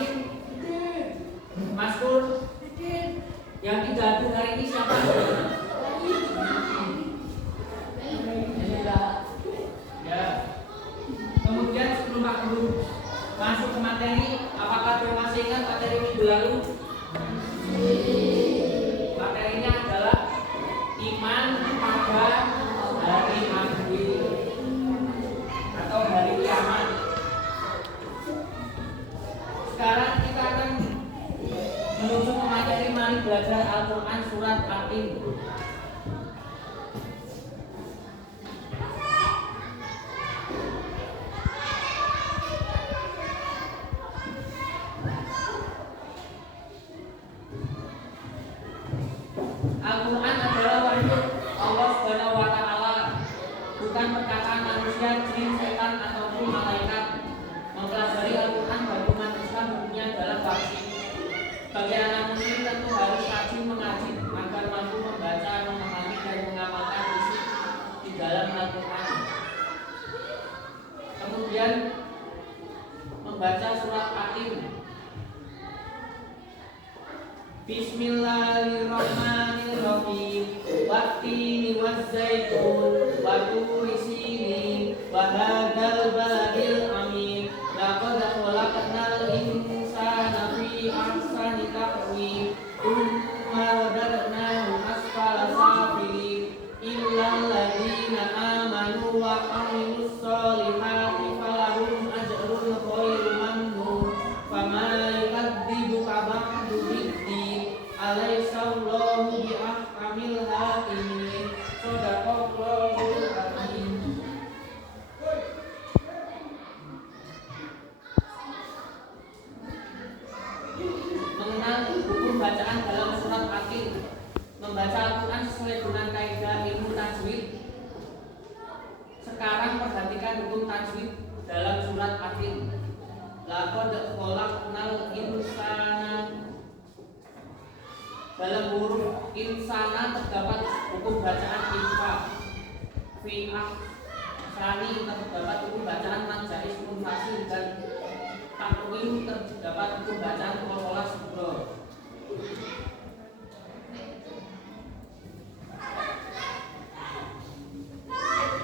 Amin? Mas Pur? Yang tidak hadir hari ini siapa? Ya. Kemudian sebelum Pak Guru masuk ke materi, apakah Anda masih ingat materi minggu lalu? Materinya adalah iman pada hari akhir atau hari kiamat. Sekarang kita akan menuju ke materi, mari belajar Al-Quran surat Al-Im. Al-Quran adalah wahyu Allah Subhanahu wa Ta'ala, bukan perkataan manusia, jin, setan ataupun malaikat. Mempelajari Al-Quran bagi umat Islam hukumnya adalah wajib. Bagi anak muslim tentu harus rajin mengaji agar mampu membaca, memahami dan mengamalkan isi di dalam Al-Quran. Kemudian membaca surat Al-Im. Bismillahirrahmanirrahim. Wattini wazzaitun wa turi sinin wa hadzal baladil amin. Laqad khalaqnal insana fi ahsani taqwim. Tsumma radadnahu asfala safilin. Illal ladzina amanu wa 'amilus sholihati falahum ajrun ghairu mamnun. Fama yukadzibuka ba'du biddin. Alaihissallahu bi'ahkamil hakimin. Shadaqallahul azim. Mengenal hukum bacaan dalam surat Al-Im. Membaca Al-Quran sesuai dengan kaidah ilmu tajwid. Sekarang perhatikan hukum tajwid dalam surat Al-Im. Laqad khalaqnal insana. Dalam huruf insana terdapat hukum bacaan infak. Fi ahsani terdapat hukum bacaan manjais munfasil, dan takwim terdapat hukum bacaan qolqolah subro.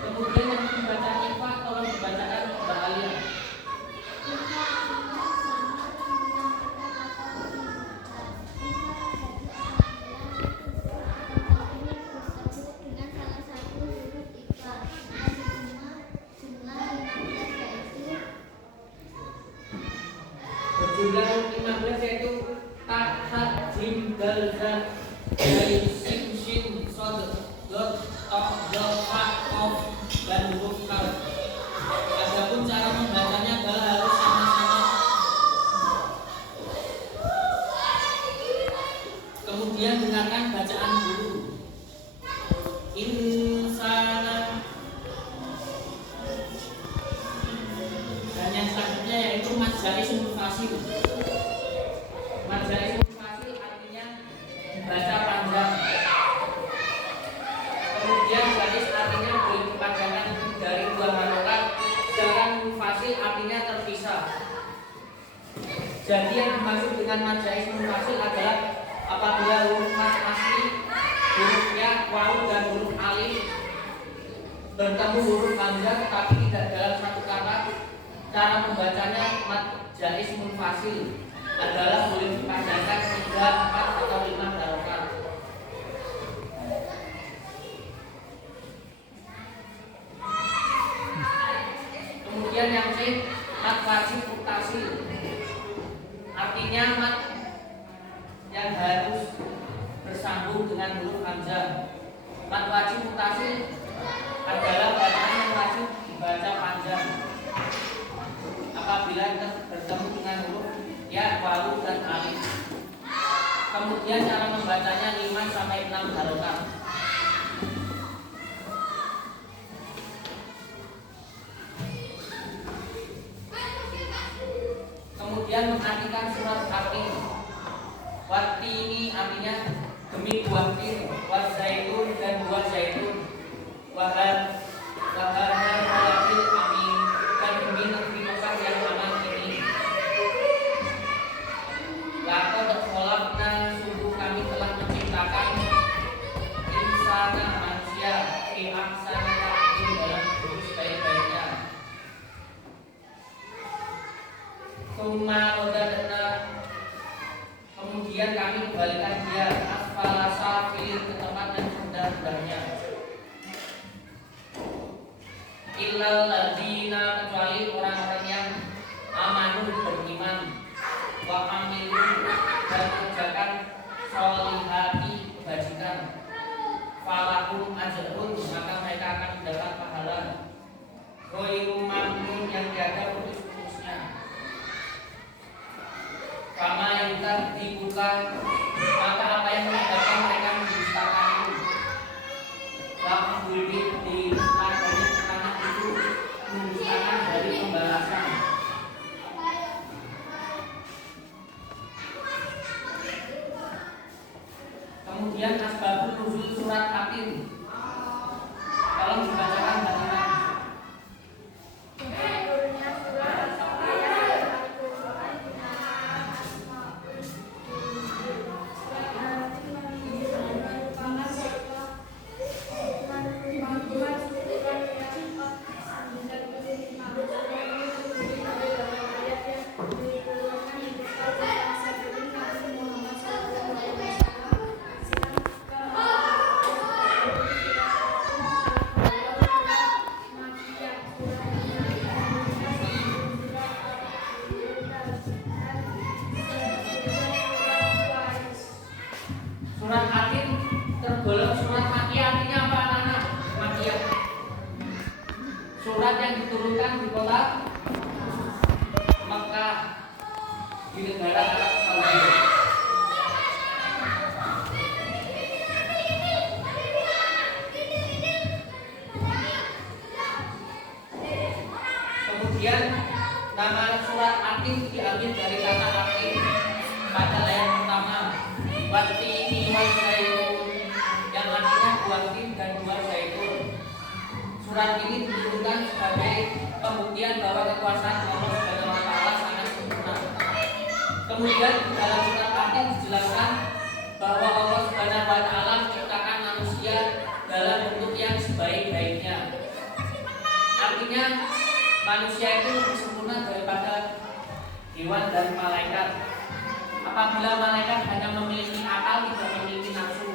Kemudian yang hukum bacaan infak tolong dibacakan Mbak Alia. Berjumlah 15 yaitu ta, ha, jim, dal, za, dal, sim, shin, sod, dot, tok, dot, fa, of, dan huruf kaf. Adapun cara membacanya adalah harus sama-sama. Kemudian dengarkan bacaan guru. Insana. Dan yang selanjutnya yaitu majais munfasil. Majais munfasil artinya dibaca panjang. Kemudian baris artinya boleh dipanjangkan dari 2 harokat. Sedangkan munfasil artinya terpisah. Jadi yang dimaksud dengan majais munfasil adalah apabila huruf mad asli, huruf ya, wawu dan huruf alif bertemu huruf hamzah tetapi tidak dalam satu kata. Cara membacanya majais munfasil adalah boleh dipanjangkan 3, 4 atau 5 harokat. Kemudian yang C, mad wajib mutasil. Artinya mad yang harus bersambung dengan huruf hamzah. Mad wajib mutasil adalah bacaan yang wajib dibaca panjang apabila bertemu dengan huruf ya, wawu dan alif. Kemudian cara membacanya 5 sampai 6 harokat. Kemudian mengartikan surat Al-Im. Wati ini artinya demi buah tir, wazaitun dan buah zaitun. Wahal amin, dan demi negeri Mekah yang aman ini. kembalikan dia asfala safilin, ke tempat yang rendah-rendahnya. Illal ladina, kecuali orang-orang yang amanu, beriman, wa amilu, dan mengerjakan sholihati, kebajikan, falahum ajrun, maka mereka akan mendapat pahala ghairu mamnun, yang tiada putus-putusnya. Kama yang dibuka, maka apa yang menyebabkan mereka mendustakanmu, bahwa building di adanya tanah itu mendustakan dari pembalasan. Kemudian asbabun nuzul surat Hatim, tolong dibacakan Fatimah. Surat Hatim tergolong surat Makkiyah, artinya apa anak-anak? Makkiyah. Surat yang diturunkan di kota Mekah, di negara Arab Saudi. Kemudian nama surat Hatim diambil dari kata Hatim pada ayat pertama, watini wal zaitun, yang artinya buah tin dan buah zaitun. Surat ini diturunkan sebagai pembuktian bahwa kekuasaan Allah Subhanahu wa taala sangat sempurna. Kemudian dalam surat Hatim dijelaskan bahwa Allah Subhanahu wa taala menciptakan manusia dalam bentuk yang sebaik-baiknya. Artinya manusia itu lebih sempurna daripada hewan dan malaikat. Apabila malaikat hanya memiliki akal, tidak memiliki nafsu,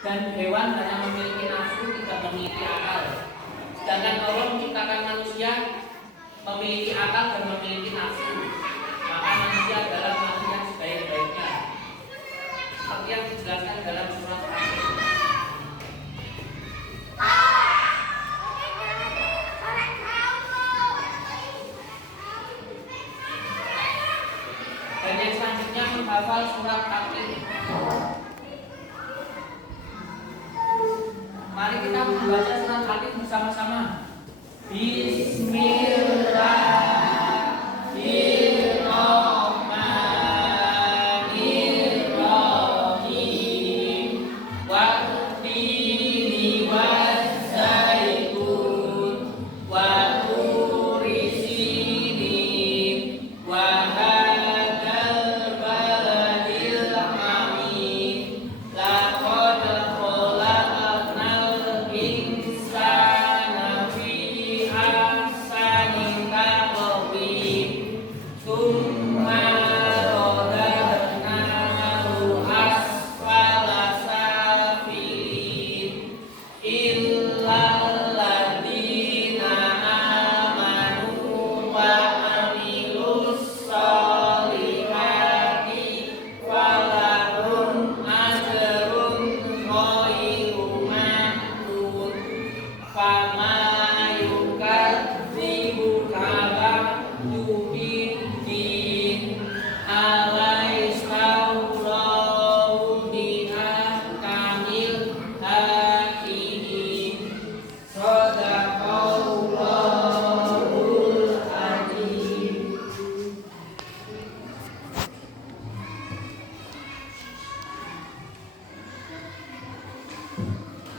dan hewan hanya memiliki nafsu, tidak memiliki akal. Sedangkan Allah menciptakan manusia memiliki akal dan memiliki nafsu, maka manusia adalah makhluk yang sebaik-baiknya, seperti yang dijelaskan dalam surat Al-Baqarah. Dan yang selanjutnya menghafal surat Hatim. Mari kita membaca surat Hatim bersama-sama. Bismillahirrahmanirrahim. Wattini wazzaitun, wa turi sinin, wa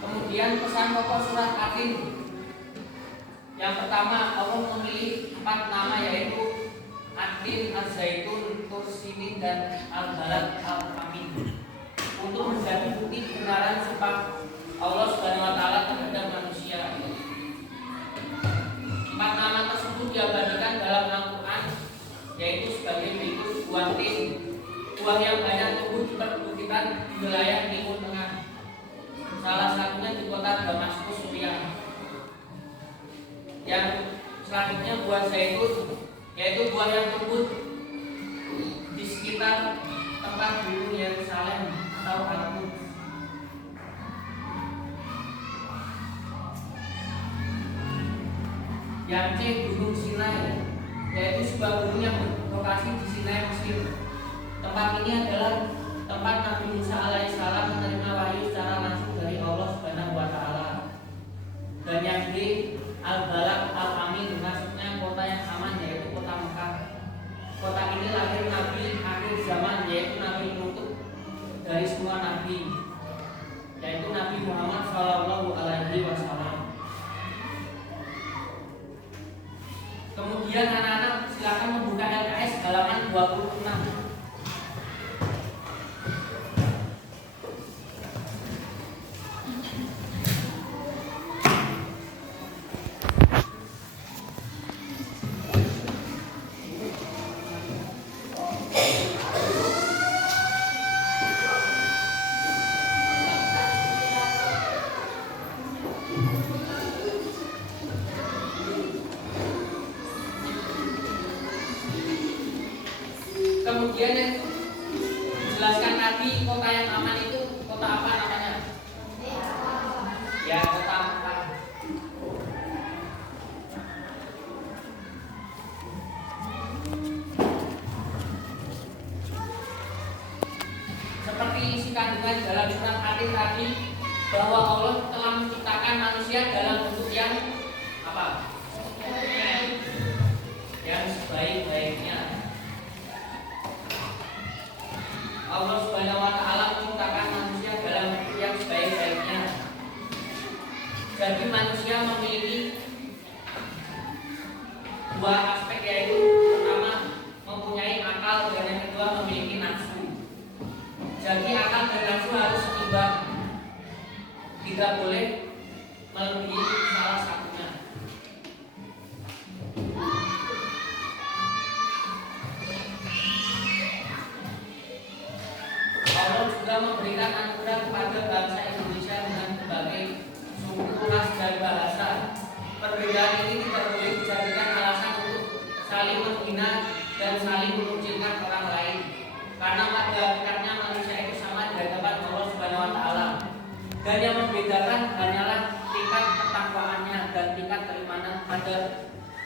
Kemudian pesan pokok surat Hatim. Yang pertama, Allah memilih 4 nama, yaitu Ad-Din, Az-Zaitun, Tursinin, dan Al-Balad Al-Amin, untuk menjadi bukti kebenaran sifat Allah Subhanahu wa taala terhadap manusia. 4 nama tersebut diabadikan dalam Al-Quran, yaitu sebagai berikut: Buah tin, buah yang banyak tumbuh di perbukitan di wilayah Timur Tengah. Salah satunya di kota Damaskus, Syria. Yang selanjutnya buah zaitun, yaitu buah yang tumbuh di sekitar tempat gunung Yerusalem atau Al-Quds. Yang C, Gunung Sinai, yaitu sebuah gunung yang berlokasi di Sinai, Mesir. Tempat ini adalah tempat Nabi Musa alaihissalam menerima wahyu secara langsung dari Allah Subhanahu wa taala. Dan yang D, Al-Balak Al-Amin, maksudnya kota yang aman, yaitu kota Mekah. Kota ini lahir Nabi akhir zaman, yaitu Nabi penutup dari semua Nabi, yaitu Nabi Muhammad Shallallahu Alaihi Wasallam. Kemudian anak-anak silakan membuka LKS halaman 26. Kemudian yang dijelaskan tadi kota yang aman itu kota apa namanya? Ya, kota Mekah. Seperti isi kandungan dalam surat Al-Fatih tadi, bahwa Allah telah menciptakan manusia dalam bentuk yang apa? Yang sebaik-baiknya. Allah Subhanahu wa taala menciptakan manusia dalam bentuk yang sebaik-baiknya. Jadi manusia memiliki dua aspek, yaitu pertama mempunyai akal dan yang kedua memiliki nafsu. Jadi akal dan nafsu harus seimbang. Tidak boleh melebihi salah satunya. Allah juga memberikan anugerah kepada bangsa Indonesia dengan berbagai suku, ras, dan bahasa. Perbedaan ini tidak boleh dijadikan alasan untuk saling menghina dan saling mengucilkan orang lain. Karena pada hakikatnya manusia itu sama di hadapan Allah Subhanahu wa taala. Dan yang membedakan hanyalah tingkat ketakwaannya dan tingkat keimanan pada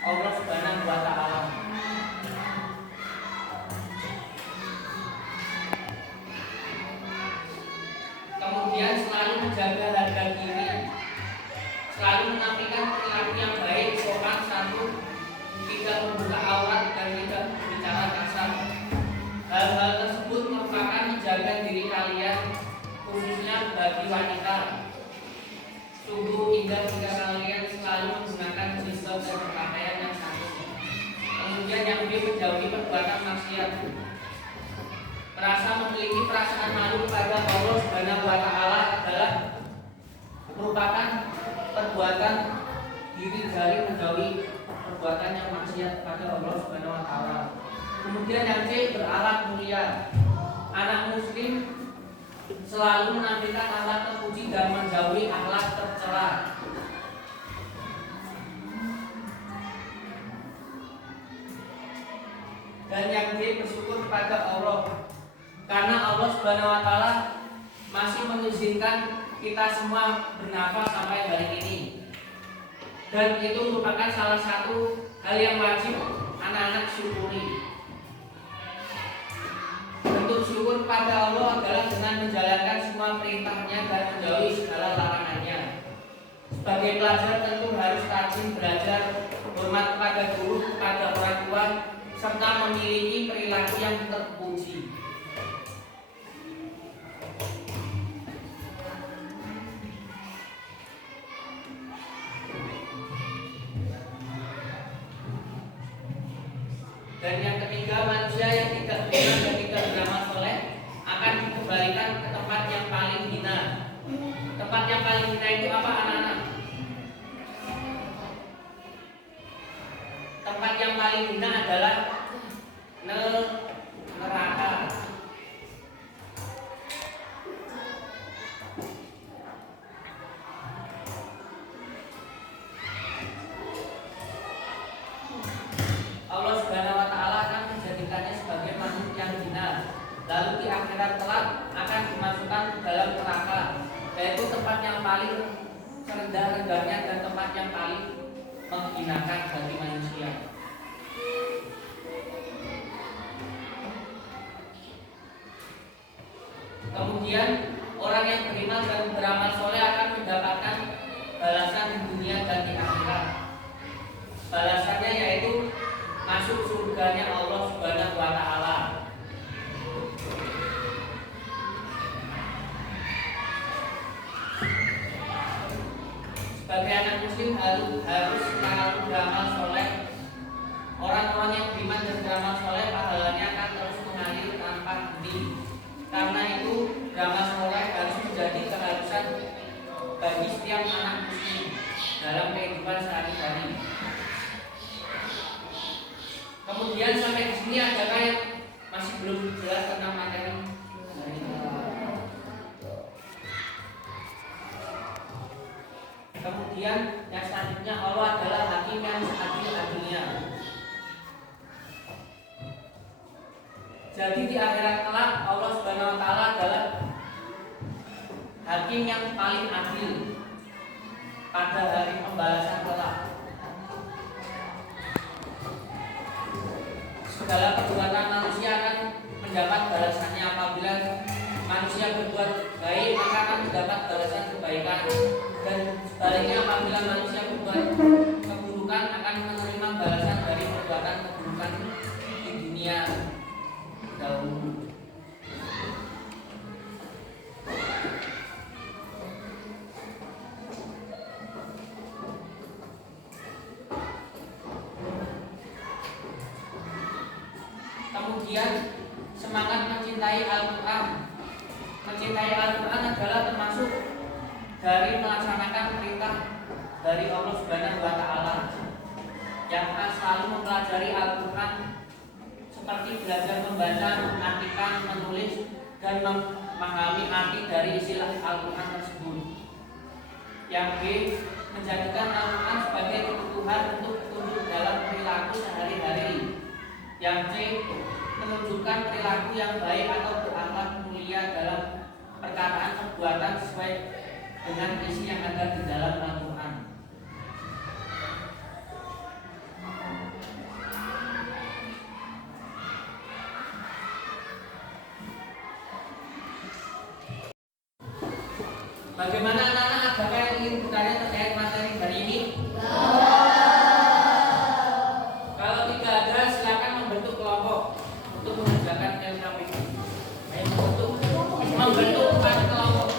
Allah Subhanahu wa taala. Kemudian selalu menjaga harga diri, selalu menampilkan perilaku yang baik, sopan santun, tidak membuka aurat dan tidak berbicara kasar. Hal-hal tersebut merupakan menjaga diri kalian, khususnya bagi wanita. Sungguh indah jika kalian selalu menggunakan jilbab dan berpakaian yang santun. Kemudian yang menjauhi perbuatan maksiat. Merasa memiliki perasaan malu pada Allah Subhanahu wa taala adalah merupakan perbuatan diri dari menjauhi perbuatan yang maksiat pada Allah Subhanahu wa taala. Kemudian yang C, berakhlak mulia. Anak muslim selalu menampilkan akhlak terpuji dan menjauhi akhlak tercela. Dan yang D, bersyukur kepada Allah. Karena Allah Subhanahu wa taala masih mengizinkan kita semua bernafas sampai hari ini. Dan itu merupakan salah satu hal yang wajib anak-anak syukuri. Bentuk syukur kepada Allah adalah dengan menjalankan semua perintahnya dan menjauhi segala larangannya. Sebagai pelajar tentu harus rajin belajar, hormat kepada guru, kepada orang tua, serta memiliki perilaku yang terpuji. Dan yang ketiga, manusia yang tidak beriman dan tidak beramal soleh akan dikembalikan ke tempat yang paling hina. Tempat yang paling hina itu apa, anak-anak? Tempat yang paling hina adalah neraka. benar. Lalu di akhirat kelak akan dimasukkan ke dalam neraka, yaitu tempat yang paling serendah-rendahnya dan tempat yang paling menghinakan bagi manusia. Kemudian orang yang beriman dan beramal soleh akan mendapatkan balasan di dunia dan di akhirat. Balasannya yaitu masuk surganya Allah Subhanahu wa taala. Sebagai anak muslim harus selalu beramal soleh. Orang-orang yang beriman dan beramal soleh pahalanya akan terus mengalir tanpa henti. Karena itu beramal soleh harus menjadi keharusan bagi setiap anak muslim dalam kehidupan sehari-hari. Kemudian sampai di sini adakah yang masih belum jelas tentang materi? Kemudian yang selanjutnya, Allah adalah hakim yang seadil-adilnya. Jadi di akhirat kelak Allah Subhanahu wa taala adalah hakim yang paling adil pada hari pembalasan kelak. Segala perbuatan manusia akan mendapat balasannya. Apabila manusia berbuat baik maka akan mendapat balasan kebaikan, dan sebaliknya apabila manusia berbuat keburukan akan menerima balasan dari perbuatan keburukan di dunia dahulu. Kemudian semangat mencintai Al-Quran. Mencintai Al-Quran adalah termasuk dari melaksanakan perintah dari Allah Subhanahu wa taala yang selalu mempelajari Al-Quran, seperti belajar membaca, mengartikan, menulis, dan memahami arti dari istilah Al-Quran tersebut. Yang B, menjadikan Al-Quran sebagai kebutuhan untuk petunjuk dalam perilaku sehari-hari. Yang C, menunjukkan perilaku yang baik atau berakhlak mulia dalam perkataan perbuatan sesuai dengan isi yang ada di dalam Al-Quran. Bagaimana anak-anak, adakah yang ingin bertanya terkait materi hari ini? Kalau tidak ada, silakan membentuk kelompok untuk mengerjakan LKP. Membentuk kelompok.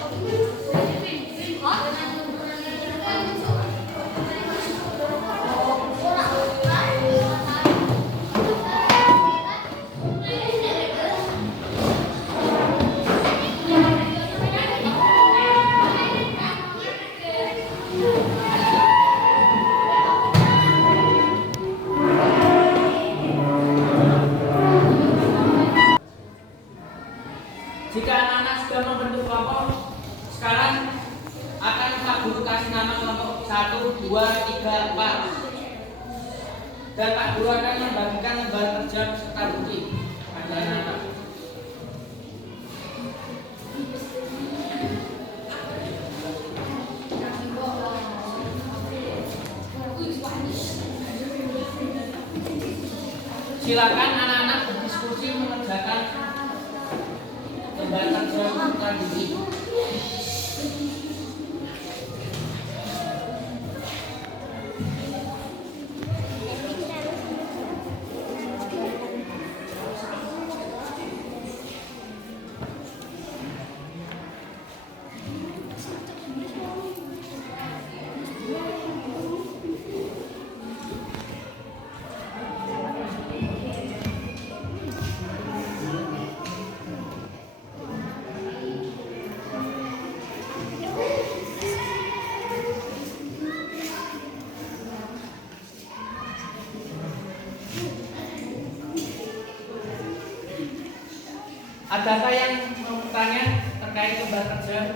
Jika anak-anak sudah membentuk kelompok, sekarang akan Pak Guru kasih nama kelompok 1, 2, 3, 4. Dan Pak Guru akan membagikan lembar kerja serta bukti pada anak-anak. Silakan anak-anak berdiskusi mengerjakan lembar kerja serta bukti. Adakah yang mau bertanya terkait lembar kerja?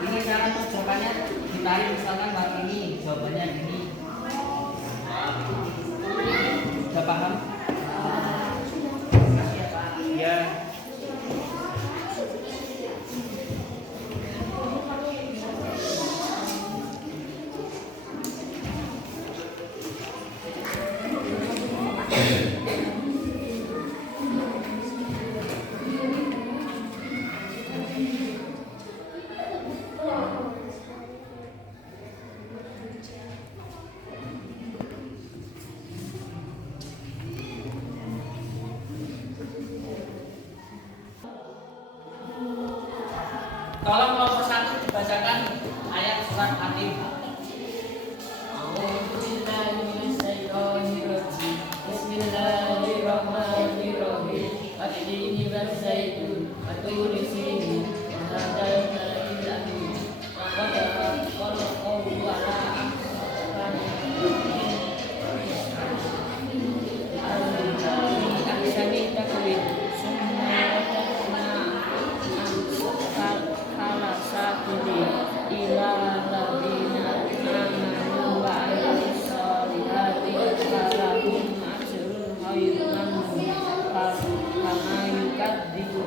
Ini cara kerjakannya, kita komentari misalkan Pak ini jawabannya ini. Sudah paham? Makasih ya Pak. Ya. Tolong kelompok 1 dibacakan ayat surat Fatir. Bismillahirrahmanirrahim. At-tini waz-zaitun wa turi sinin wa hadzal baladil amin. Laqad khalaqallahu ala ahsani taqwim. Ila ladina amanu wa amilus solihati falahum ajrun ghairu mamnun kama yukadzibu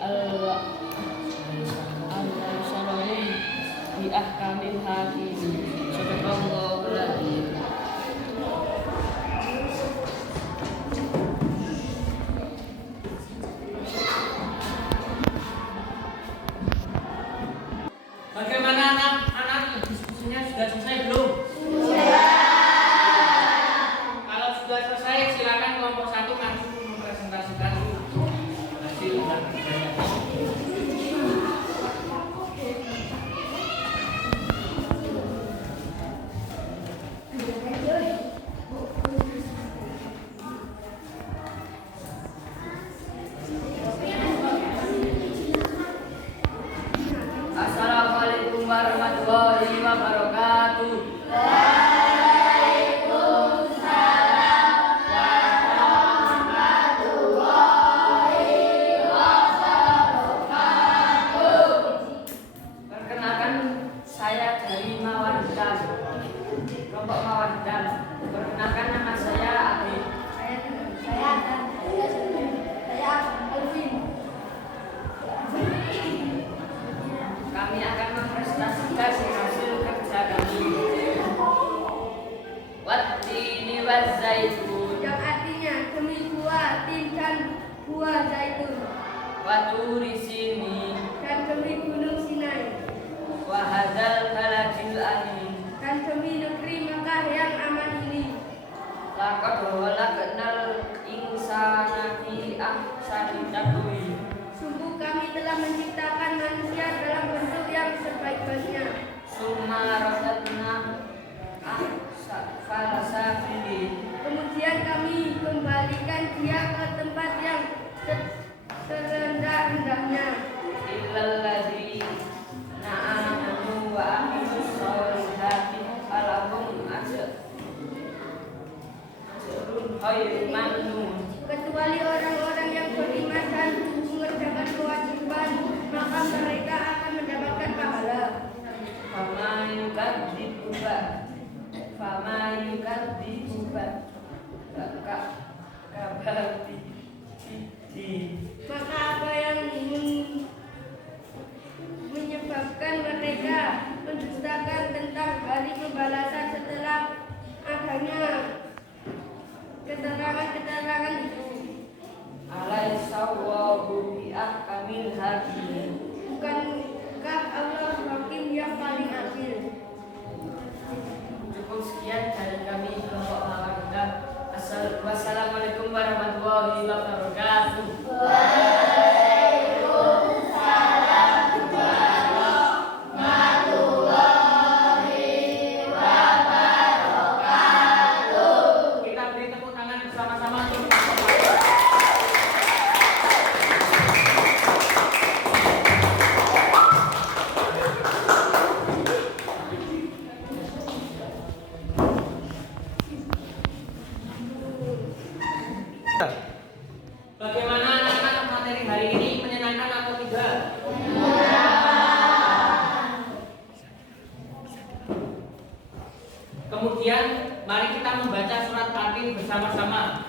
al-salahum bi ahkamil hakim. Sadaqallahul adzim. Bagaimana anak-anak diskusinya sudah selesai belum? Sudah. Kalau sudah selesai silakan kelompok 1 langsung mempresentasikan hasil dan kerjanya. Assalamualaikum warahmatullahi wabarakatuh. Waalaikumsalam warahmatullahi wabarakatuh. Perkenalkan, saya dari Mawardan, kelompok Mawardan. Perkenalkan, nama saya Adi. Saya Alvin. Kami akan mempresentasikan hasil kerja kami. Wat-tini waz-zaitun, yang artinya demi buah tin dan buah zaitun, wa turi sinin, dan demi gunung Sinai, wa hadzal baladil amin, dan demi negeri Mekah yang aman ini. laqad khalaqnal insana fi ahsani taqwim. Sungguh kami telah menciptakan manusia dalam bentuk yang sebaik-baiknya. Summa radadna asfala safilin. Kemudian kami kembalikan dia ke tempat yang serendah-rendahnya. Illal ladzina amanu wa amilus solihati falahum ajrun ghairu mamnun. Kecuali orang-orang yang beriman dan mengerjakan kewajiban, maka mereka akan mendapatkan pahala. Fama yukadzibuka kabati. Maka apa yang menyebabkan mereka mendustakan tentang hari pembalasan setelah adanya keterangan-keterangan itu? Alaisawwahu bi ahkamil hakim. Bukankah Allah hakim yang paling adil? Cukup sekian dari kami kelompok Mawardan. Wassalamualaikum warahmatullahi wabarakatuh. Kemudian mari kita membaca surat Al-Fatihah bersama-sama.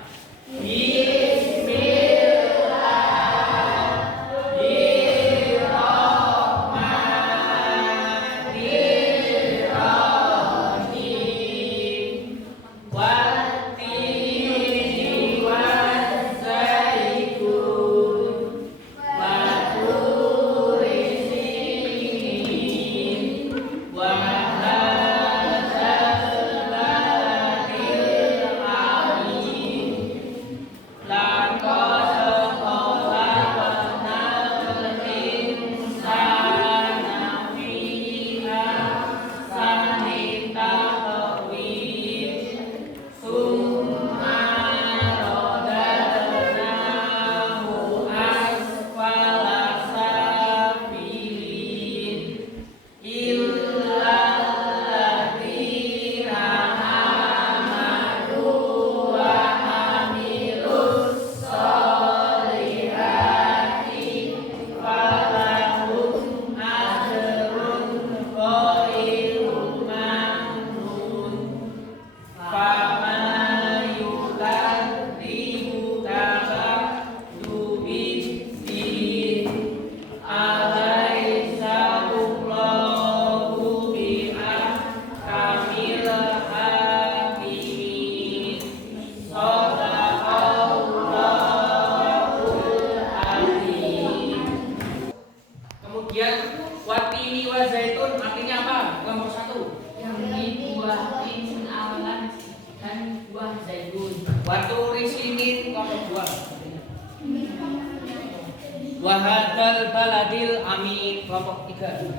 Kemudian watini wa zaitun artinya apa? Kelompok 1. Yang ini buah tin awalan dan buah zaitun. Waturi sinin kelompok 2. Wahadal baladil amin kelompok 3.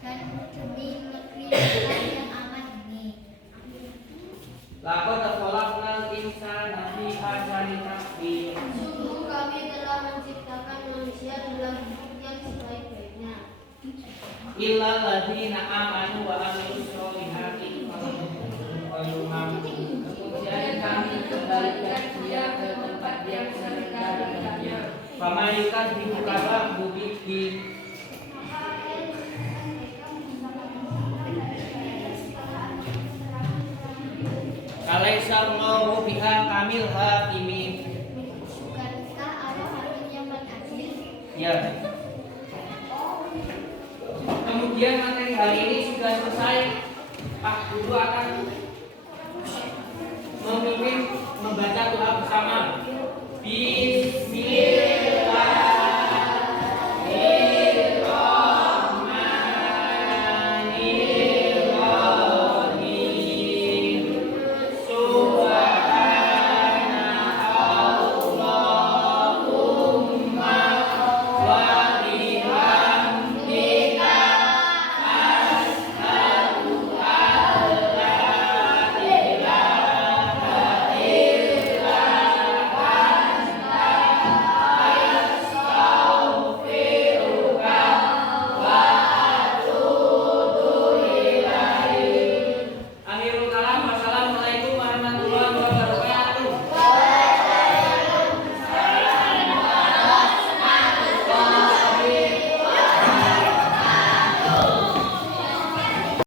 Dan demi negeri yang aman ini. Laqad khalaqnal insana fi ahsani taqwim. Sungguh kami telah menciptakan manusia dalam bentuk yang sebaik-baiknya. Illal ladzina amanu wa amilus sholihati kemudian kami kembalikan dia ke tempat yang sebenarnya. Pamaikan dibukalah bukti Kalaisa Allahu biha kamil hakimin. Bukankah Allah hakim yang adil? Ya. Kemudian materi hari ini sudah selesai. Pak Guru akan memimpin membaca doa bersama. Bismillahirrahmanirrahim. Subhanakallahumma wa